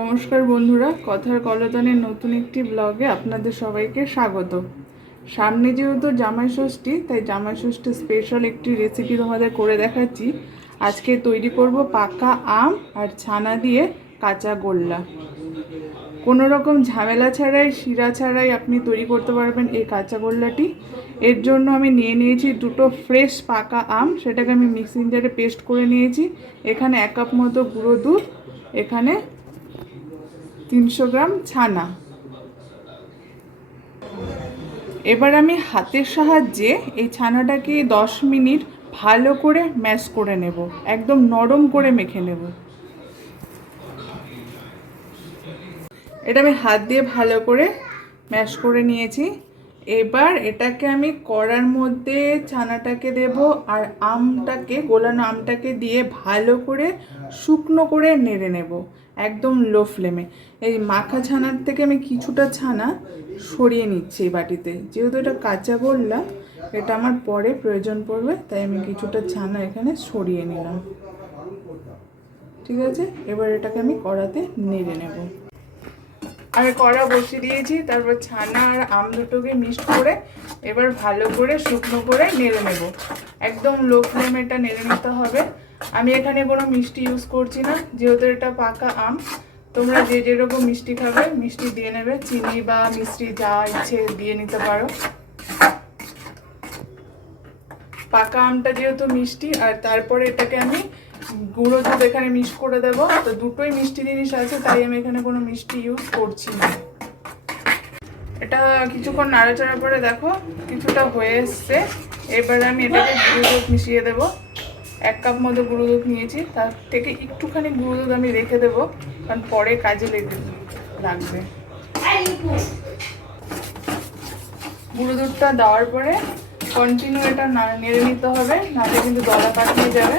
নমস্কার বন্ধুরা, কথার কলতানের নতুন একটি ব্লগে আপনাদের সবাইকে স্বাগত। সামনে যেহেতু জামাই ষষ্ঠী তাই জামাই ষষ্ঠী স্পেশাল একটি রেসিপি তোমাদের করে দেখাচ্ছি। আজকে তৈরি করব পাকা আম আর ছানা দিয়ে কাঁচা গোল্লা। কোনো রকম ঝামেলা ছাড়াই, শিরা ছাড়াই আপনি তৈরি করতে পারবেন এই কাঁচা গোল্লাটি। এর জন্য আমি নিয়ে নিয়েছি দুটো ফ্রেশ পাকা আম, সেটাকে আমি মিক্সিং জারে পেস্ট করে নিয়েছি। এখানে এক কাপ মতো গুঁড়ো দুধ, এখানে তিনশো গ্রাম ছানা। এবার আমি হাতের সাহায্যে এই ছানাটাকে দশ মিনিট ভালো করে ম্যাশ করে নেব। একদম নরম করে মেখে নেব। এটা আমি হাত দিয়ে ভালো করে ম্যাশ করে নিয়েছি। এবার এটাকে আমি কড়ার মধ্যে ছানাটাকে দেব আর আমটাকে, গোলানো আমটাকে দিয়ে ভালো করে শুকনো করে নেড়ে নেব, একদম লো ফ্লেমে এই মাখা ছানার থেকে আমি কিছুটা ছানা সরিয়ে নিচ্ছি এই বাটিতে। যেহেতু এটা কাঁচা বললাম, এটা আমার পরে প্রয়োজন পড়বে, তাই আমি কিছুটা ছানা এখানে সরিয়ে নিলাম। ঠিক আছে? এবার এটাকে আমি কড়াতে নেড়ে নেব। আর কড়া বসিয়ে দিয়েছি, তারপর ছানা আর আম দুটোকে মিক্সড করে এবার ভালো করে শুকনো করে নেড়ে নেব। একদম লো ফ্লেম এটা নেড়ে নিতে হবে। আমি এখানে কোনো মিষ্টি ইউজ করছি না, যেহেতু এটা পাকা আম, তোমরা যে যেরকম মিষ্টি খাবে, মিষ্টি দিয়ে নেবে। চিনি বা মিষ্টি যা ইচ্ছে দিয়ে নিতে পারো। পাকা আমটা যেহেতু মিষ্টি, আর তারপরে এটাকে আমি গুঁড়ো দুধ এখানে মিক্স করে দেবো। তো দুটোই মিষ্টি জিনিস আছে, তাই আমি এখানে কোনো মিষ্টি ইউজ করছি না। এটা কিছুক্ষণ নাড়াচাড়া করে দেখো, কিছুটা হয়ে এসছে। এবারে আমি এটাকে গুঁড়ো দুধ মিশিয়ে দেবো। এক কাপ মতো গুঁড়ো দুধ নিয়েছি, তার থেকে একটুখানি গুঁড়ো দুধ আমি রেখে দেবো, কারণ পরে কাজে লেগে লাগবে। গুঁড়ো দুধটা দেওয়ার পরে কন্টিনিউ এটা নেড়ে নিতে হবে, নাহলে কিন্তু দলা পাঠিয়ে যাবে।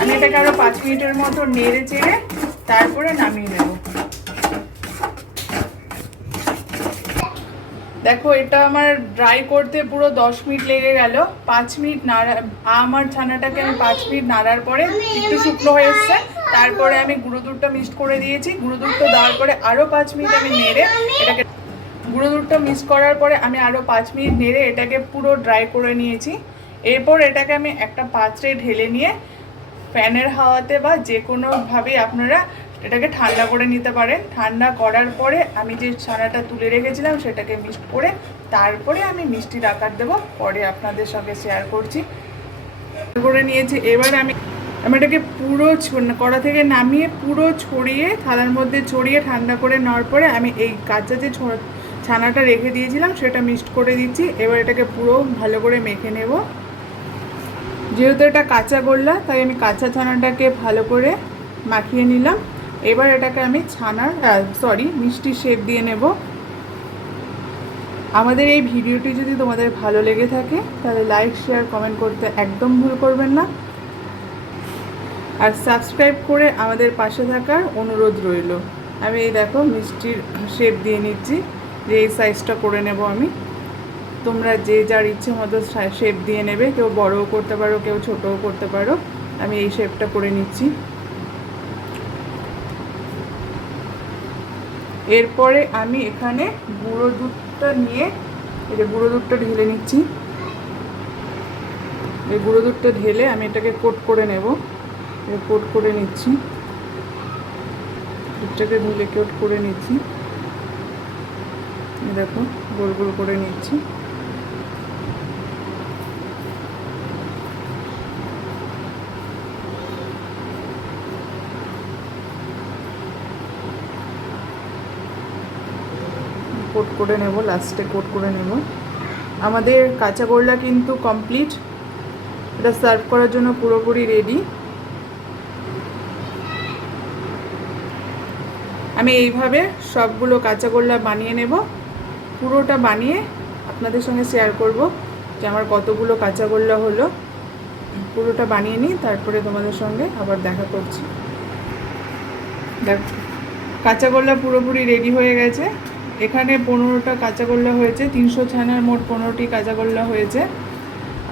আমি এটাকে আরও পাঁচ মিনিটের মতো নেড়ে চেড়ে তারপরে নামিয়ে নেব। দেখো, এটা আমার ড্রাই করতে পুরো দশ মিনিট লেগে গেল। পাঁচ মিনিট নাড়া, আমার ছানাটাকে আমি পাঁচ মিনিট নাড়ার পরে একটু শুকনো হয়ে এসছে। তারপরে আমি গুঁড়ো দুধটা মিক্সড করে দিয়েছি। গুঁড়ো দুধটা দেওয়ার পরে আরও পাঁচ মিনিট আমি নেড়ে এটাকে গুঁড়ো দুধটা মিক্স করার পরে আমি আরও পাঁচ মিনিট নেড়ে এটাকে পুরো ড্রাই করে নিয়েছি। এরপর এটাকে আমি একটা পাত্রে ঢেলে নিয়ে ফ্যানের হাওয়াতে বা যে কোনোভাবেই আপনারা এটাকে ঠান্ডা করে নিতে পারেন। ঠান্ডা করার পরে আমি যে ছানাটা তুলে রেখেছিলাম সেটাকে মিক্সড করে তারপরে আমি মিষ্টির আকার দেবো, পরে আপনাদের সঙ্গে শেয়ার করছি। করে নিয়েছি। এবার আমি আমি এটাকে পুরো কড়া থেকে নামিয়ে পুরো ছড়িয়ে থালার মধ্যে ছড়িয়ে ঠান্ডা করে নেওয়ার পরে আমি এই কাঁচা যে ছানাটা রেখে দিয়েছিলাম, সেটা মিক্সড করে দিচ্ছি। এবার এটাকে পুরো ভালো করে মেখে নেব। যেহেতু এটা কাঁচা গোল্লা, তাই আমি কাঁচা ছানাটাকে ভালো করে মাখিয়ে নিলাম। এবার এটাকে আমি ছানার সরি মিষ্টি শেপ দিয়ে নেব। আমাদের এই ভিডিওটি যদি তোমাদের ভালো লেগে থাকে, তাহলে লাইক শেয়ার কমেন্ট করতে একদম ভুল করবেন না। আর সাবস্ক্রাইব করে আমাদের পাশে থাকার অনুরোধ রইল। আমি এই দেখো মিষ্টির শেপ দিয়ে নিচ্ছি। যে এই সাইজটা করে নেব আমি। তোমরা যে যার ইচ্ছে মতো শেপ দিয়ে নেবে, কেউ বড়ও করতে পারো, কেউ ছোটও করতে পারো। আমি এই শেপটা করে নিচ্ছি। এরপরে আমি এখানে গুঁড়ো দুধটা নিয়ে এটা গুঁড়ো দুধটা ঢেলে নিচ্ছি। এই গুঁড়ো দুধটা ঢেলে আমি এটাকে কোট করে নেব। কোট করে নিচ্ছি। দুধটাকে ঢেলে কোট করে নিচ্ছি। দেখো, গোল গোল করে নিচ্ছি। কোট করে নেব, লাস্টে কোট করে নেব। আমাদের কাঁচা গোল্লা কিন্তু কমপ্লিট। এটা সার্ভ করার জন্য পুরোপুরি রেডি। আমি এইভাবে সবগুলো কাঁচা গোল্লা বানিয়ে নেব। পুরোটা বানিয়ে আপনাদের সঙ্গে শেয়ার করব যে আমার কতগুলো কাঁচা গোল্লা হলো। পুরোটা বানিয়ে নিই, তারপরে তোমাদের সঙ্গে আবার দেখা করছি। দেখ কাঁচা গোল্লা পুরোপুরি রেডি হয়ে গেছে। এখানে পনেরোটা কাঁচাগোল্লা হয়েছে, তিনশো ছানার মোট পনেরোটি কাঁচাগোল্লা হয়েছে।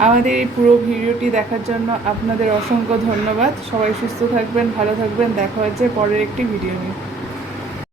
আমাদের এই পুরো ভিডিওটি দেখার জন্য আপনাদের অসংখ্য ধন্যবাদ। সবাই সুস্থ থাকবেন, ভালো থাকবেন, দেখা হচ্ছে পরের একটি ভিডিও নিয়ে।